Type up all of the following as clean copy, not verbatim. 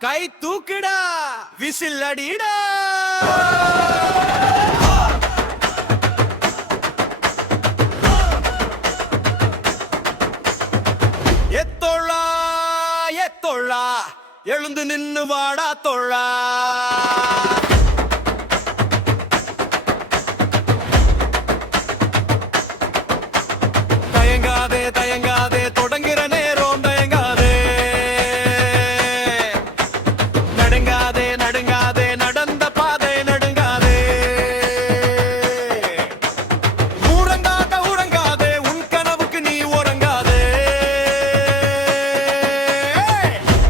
கை தூக்குடா விசில் அடிடா எத்தொள்ளா எத்தொள்ளா எழுந்து நின்னு வாடா தொள்ளா தயங்காதே தயங்காதே தொடங்குற நேரம் தயங்காதே நடுங்காதே நடுங்காதே நடந்த பாதை நடுங்காதே உறங்காத உறங்காதே உன் கனவுக்கு நீ உறங்காதே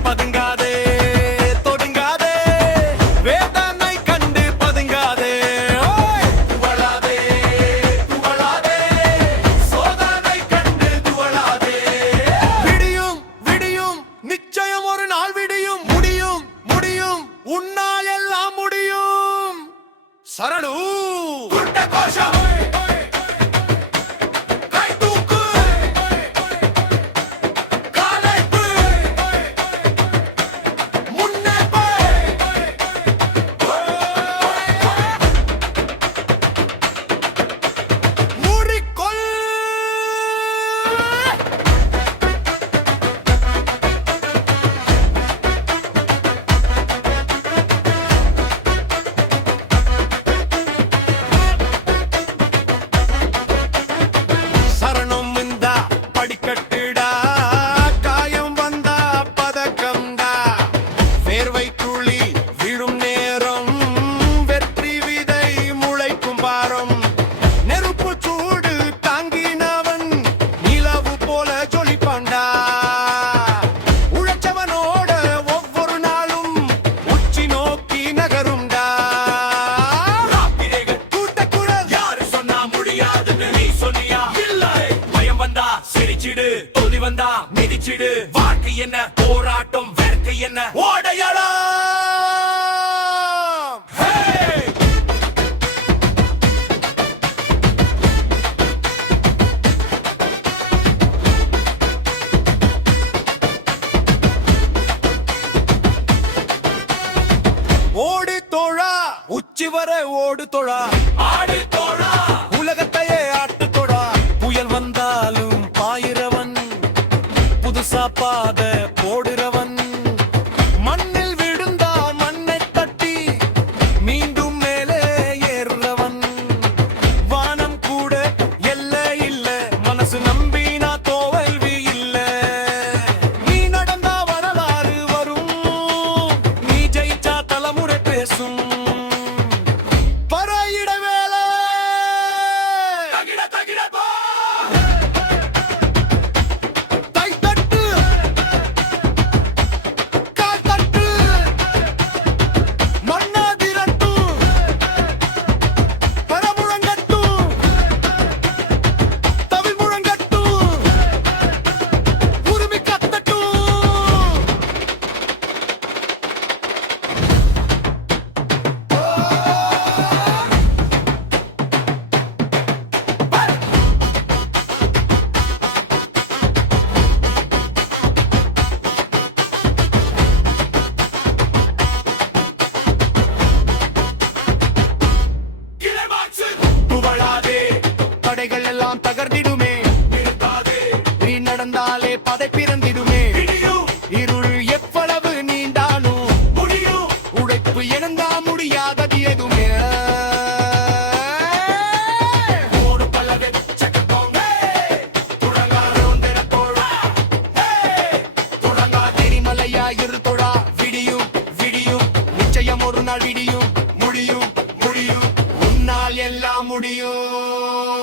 பதுங்காதே தொடுங்காதே வேதனை கண்டு பதுங்காதே துவளாதே துவளாதே சோதனை கண்டு துவளாதே விடியும் விடியும் நிச்சயம் ஒரு நாள் விடியும் முடியும் முடியும் உன்னால் எல்லாம் முடியும் சரணு குட்ட கோஷம் கை தூக்கு காலைப்பு முன்னே போய் மூடிக்கொள் சரணம் இந்தா படிக்கட்டுடா காயம் வந்தா பதக்கம்டா வேர்வை துளி விழும் நேரம் வெற்றி விதை முளைக்கும் பாரம் நெருப்பு சூடு தாங்கினவன் நிலவு போல ஜொலிப்பான்டா உழைச்சவனோட ஒவ்வொரு நாளும் உச்சி நோக்கி நகரும்டா கூட்டக்குரல் யாரு சொன்னா முடியாதுன்னு நீ சொன்னியா இல்லை பயம் வந்தா சிரிச்சிடு தோல்வி வந்தா மிதிச்சிடு வாழ்க்கை என்ன போராட்டம் வேர்க்கை என்ன ஓடையலாம் ஓடு தோழா உச்சி வர ஓடு தோழா ஆடு தோழா உலகத்தையே ஆட்டு தோழா புயல் வந்தாலும் பாயிரவன் புதுசா பாத போடுறவன் மண்ணில் விழுந்தா மண்ணை தட்டி மீண்டும் மேலே ஏறுறவன் வானம் கூட எல்லை இல்ல மனசு நம்பினா தோல்வி இல்ல நீ நடந்தா வரலாறு வரும் நீ ஜெயிச்சா தலைமுறை பேசும் பறையிட வேலை தகிட தகிட போ தைத்தட்டு காத்தட்டு மண்ணாதிரட்டு பரமுழங்கட்டு தமிழ் முழங்கட்டு உரிமை கத்தட்டு கிளைமாச்சு துவளாதே தடைகள் எல்லாம் தகர்ந்திடுமே நிறுத்தாதே நீ நடந்தாலே பதை பிறந்திடுமே விடியும் இருள் எவ்வளவு நீண்டாலும் முடியும் உழைப்பு இழந்தா முடியாதது எதுவுமே ஓடு பல்லவே சக்கத்தோங்க துறங்காரோந்தர தோழா துறங்கா எரிமலையா இருத்தொடா விடியும் விடியும் நிச்சயம் ஒரு நாள் விடியும் முடியும் முடியும் உன்னால் எல்லாம் முடியும்